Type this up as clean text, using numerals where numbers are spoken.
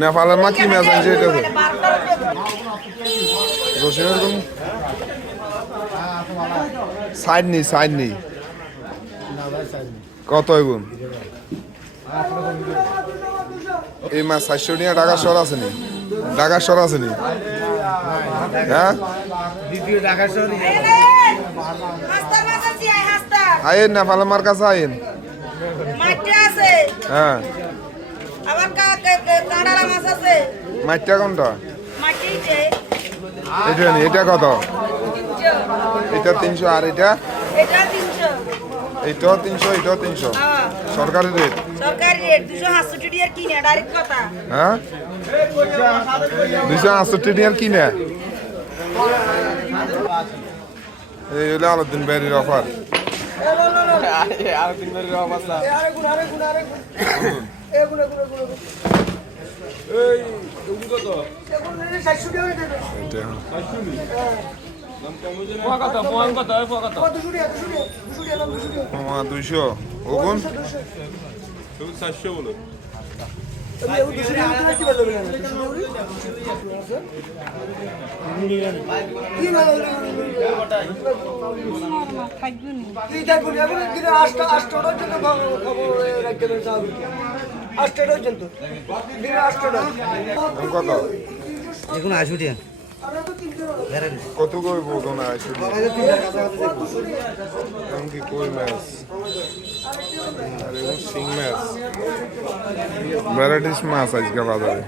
নেপালের মা কি মাছ আনছে এটা রসুন এরকম সাইড নেই কত এগুন এই মাছ 400 নিয়ে ঢাকার শহর আসেনি হ্যাঁ আইন নেপালের মার কাছে আইন হ্যাঁ মাছটা কোনটা এটা নি এটা কত এটা 300 আর এটা এটাও 300 সরকারি রেট 268 টাকা কিনে ডাইরেক্ট কথা হ্যাঁ 268 টাকা কিনে এই হলো আলাউদ্দিন ভাইয়ের অফার আলাউদ্দিন ভাইয়ের অফার এই কত এখন 400 টাকা দেবে এটা দুশো ওগুন 400 বলো কত এখন 80 টাকা কত কই বলতো না কি কই মাছ আরে শিং মাছ ভ্যারাইটিস মাছ আজকে বাজারে